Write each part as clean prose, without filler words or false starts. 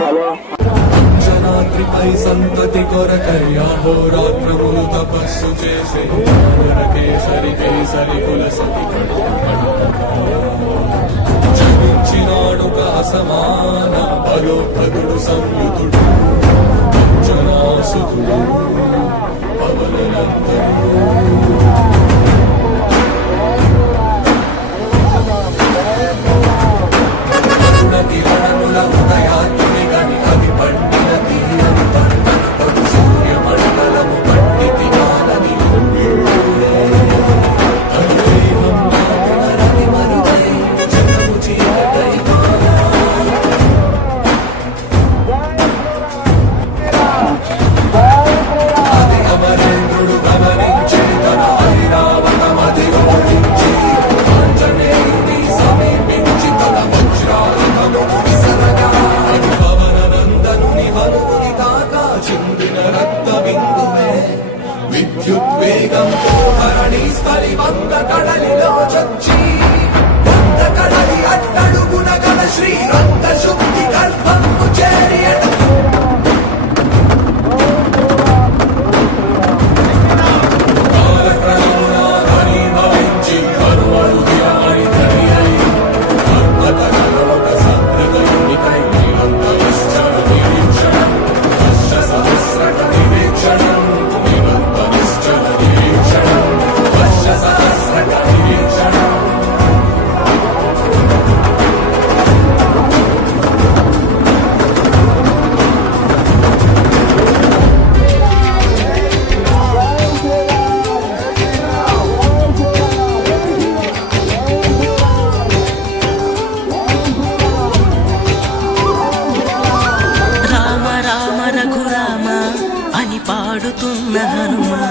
అంజనాద్రిపై సంతతి కొరకై అహోరాత్రములు తపస్సు చేసే కేసరి కేసరి కులసతి జనించినాడుక అసమాన బలోపదుడు సంయుతుడు అంజనాసుతుడు పవనందనుడు విద్యుద్వేగంతో ధరణి స్థలి వంద కడలిలో చొచ్చి వంద కడలి అట్టడుగున గల శ్రీరంగ శుద్ధి గర్భము చేరియట కాలక్రమమున ధని భవించి కరువడుగిరాని ధని అయి కర్మతగలోక సంతృతయునికై నిరంతరిశ్చర నిరీక్షణం వర్ష సహస్రక నిరీక్షణం పాడుతున్న హనుమా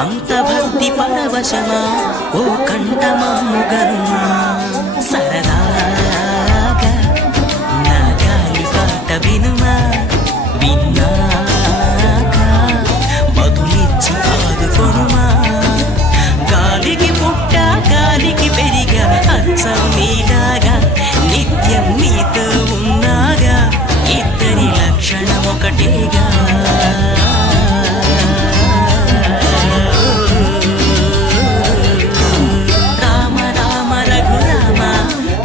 అంత భక్తి పరవశమా ఓ కంఠమమ్ము గనుమా సరదాగా నా గాలి పాట వినుమా విన్నాక మధులిచ్చి ఆదుకొనుమా గాలికి పుట్ట గాలికి పెరిగా అచ్చం నీలాగా నిత్యం నీతో ఉన్నాగా ఇద్దరి లక్షణం ఒకటేగా రామ రామ రఘురామ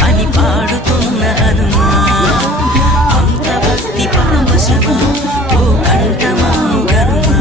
అని పాడుతున్న హనుమా అంత భక్తి పరవశమా ఓ కంఠమమ్ము గనుమా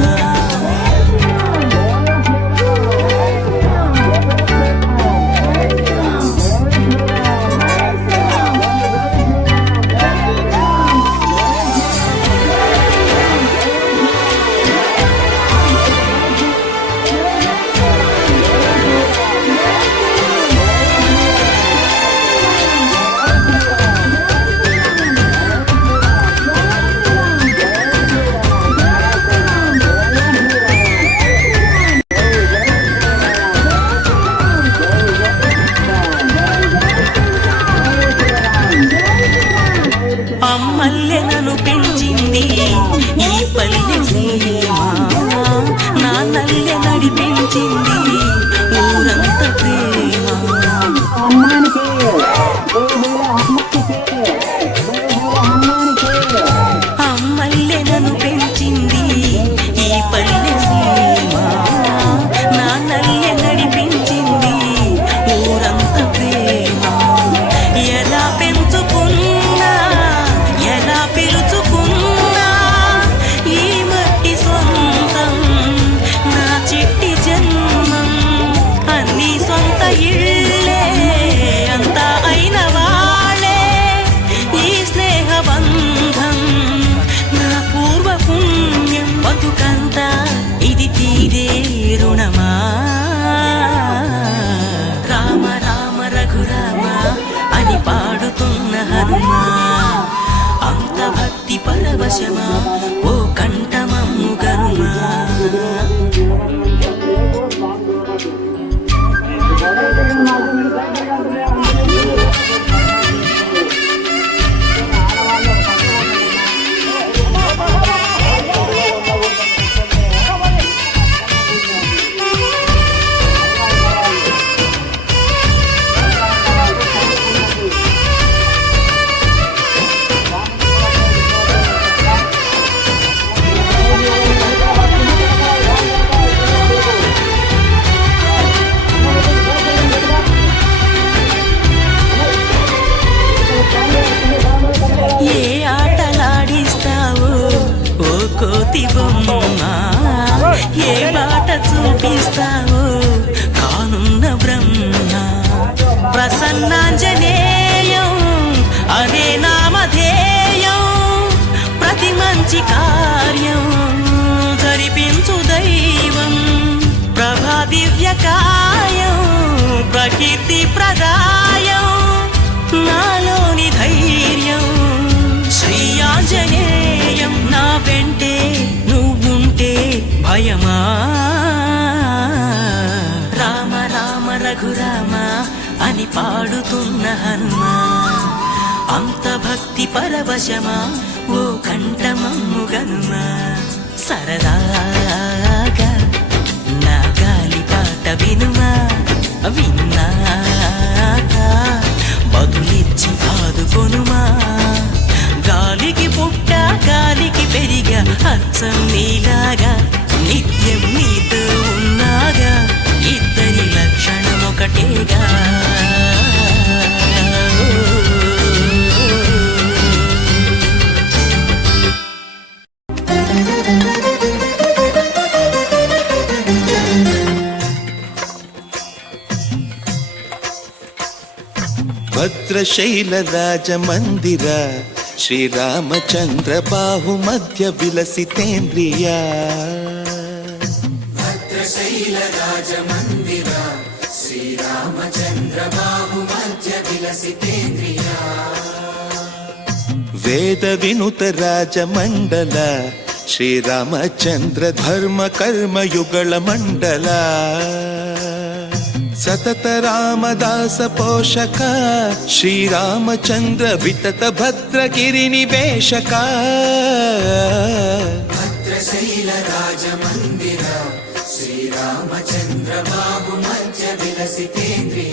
అమ్మల్లె నన్ను పెంచింది ఈ పల్లె సీమ నాన్నల్లె నడిపించింది ఊరంత ప్రేమ అమ్మల్లె నన్ను పెంచింది ఈ పల్లె సీమ నాన్నల్లె నడిపించింది ఊరంత ప్రేమ ఎలా పెంచుకున్నా ఎలా పిలుచుకున్నా ఈ మట్టి సొంతం నా చిట్టి జన్మం అన్ని సొంత ఇళ్ళే అంతా అయిన వాళ్ళే ఈ స్నేహ బంధం నా పూర్వ పుణ్యం బతుకంతా ఇది తీరే రుణమా రామ రామ రఘురామ అని పాడుతున్న హనుమా అంత భక్తి పరవశమా ఓ కంఠమమ్ము గనుమా మంచి కార్యం జరిపించు దైవం ప్రభా దివ్యకాయం ప్రకీర్తి ప్రదాయం నాలోని ధైర్యం శ్రీ ఆంజనేయం నా వెంటే నువ్వుంటే భయమా రామ రామ రఘురామ అని పాడుతున్న హనుమా అంత భక్తి పరవశమా ఓ కంఠమమ్ము గనుమా సరదాగా నా గాలి పాట వినుమా విన్నాక బదులిచ్చి ఆదుకొనుమా గాలికి పుట్ట గాలికి పెరిగా అచ్చం నీలాగా నిత్యం నీతో ఉన్నాగా ఇద్దరి లక్షణం ఒకటేగా భద్రశైల రాజమందిర శ్రీరామచంద్ర బాహు మధ్య విలసితేంద్రియ భద్రశైల రాజమందిర శ్రీరామచంద్ర బాహు మధ్య విలసితేంద్రియ వేద వినుత రాజమండల శ్రీరామచంద్ర ధర్మ కర్మ యుగళ మండల సతత రామదాస పోషక శ్రీరామచంద్ర వితత భద్రగిరి నివేశక భద్రశైల రాజమందిర శ్రీరామచంద్ర బాహు మధ్య విలసితేంద్రియ